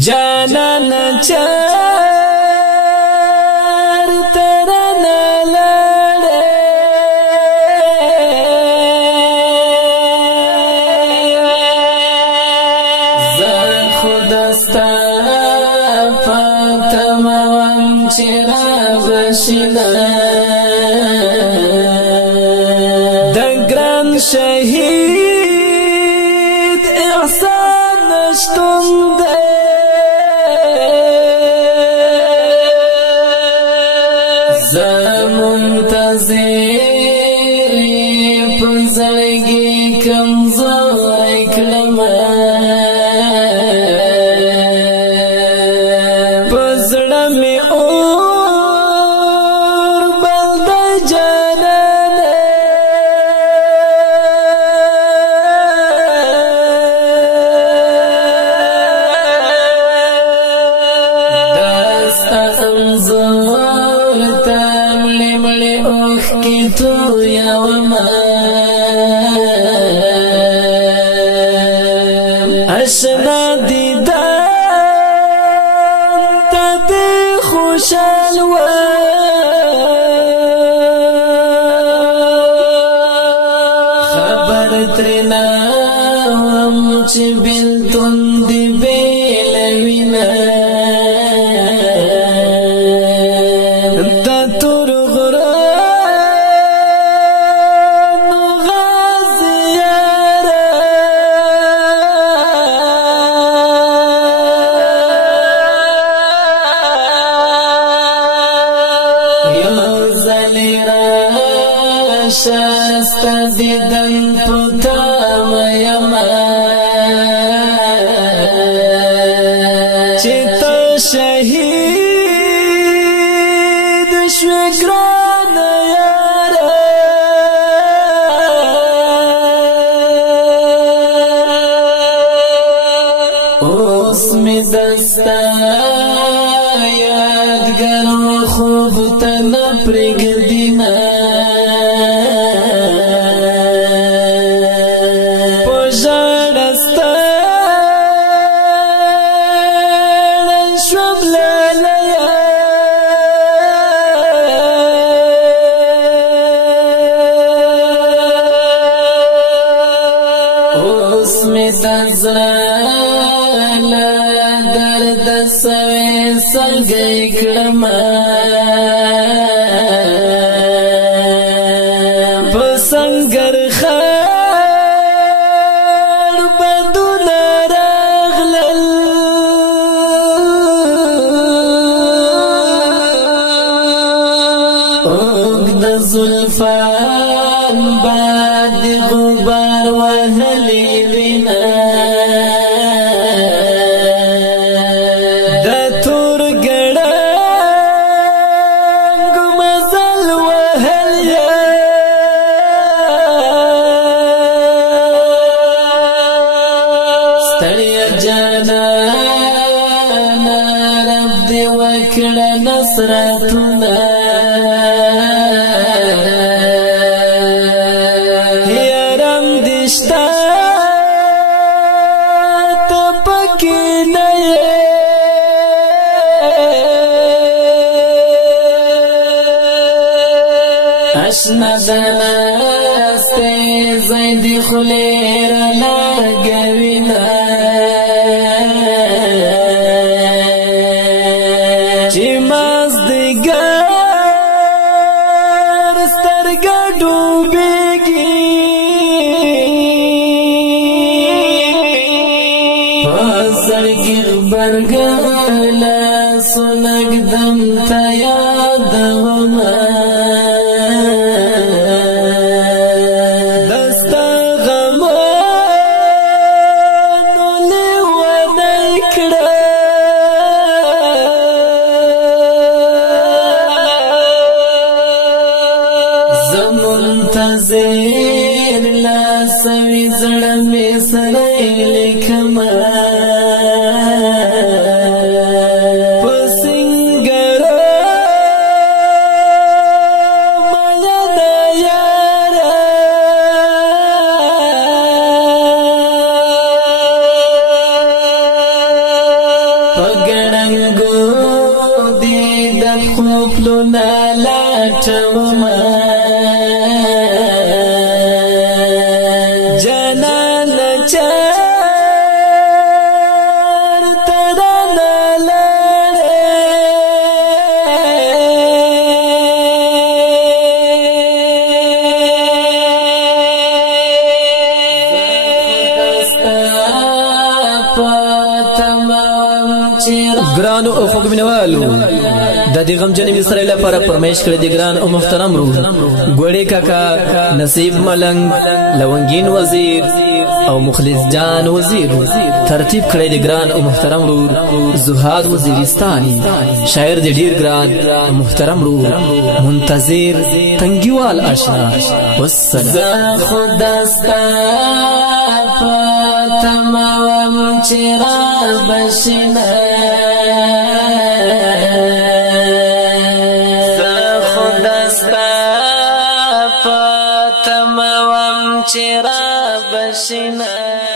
جانان چار ترنا لڑے زان خودستا پاتموان چرا بشنا دگران شهید احسان نشتون دے منتظر پزړګي کمزورې کلم پزړه می اور بل د جانان دست انزور تملي مړې اوخ کی تو یوما اشنا دیدان تا دی خوشال و خبر ترنا هم چه بلتون دی بیلوینا دا تور غران غازیارا یو زلی راشستا دیدن پتا میما چیتا شهید شوی گران یارا اوس می دستا یادګر خوب ته نه پرېږدینا په ژړا ستړی شوم لالیه اوس می د زړه له درده سوې سلګۍ کړم په سنګر خړ بدونه راغلل اوږد زلفان باد غبار وهلې وینا د تور ګړنګ مزل وهل یا ستړیا جانانا رب دې وکړه نصرتونه یارم دې شته ته پکې نه یې اشنا د ناستې ځای دې خولې رالګوینه چې مازدیګر سترګه ډوبېږي په زړګي غبرګله سونږدم ته یادومه دستا غمانو لیونی کړه زه منتظر لا سوي زړه مې سره لیکمه په سنګر پګړنګو دې د خوبلونه لاټوما جنان چار تران لړې ګرانو او خوګمنوالو د دې غمجن مصری لپاره فرمایش کړی دی ګران او محترم رو ګوړې کاکا نصیب ملنګ لونګین وزیر او مخلص جان وزیر ترتیب کړی دی ګران او محترم رو زهاد وزیرستاني شاعر دی ډیر ګران محترم رو منتظر تنګیوال آشنا والسلام خداستا تمام چرا بشنا تمام چرا بشنا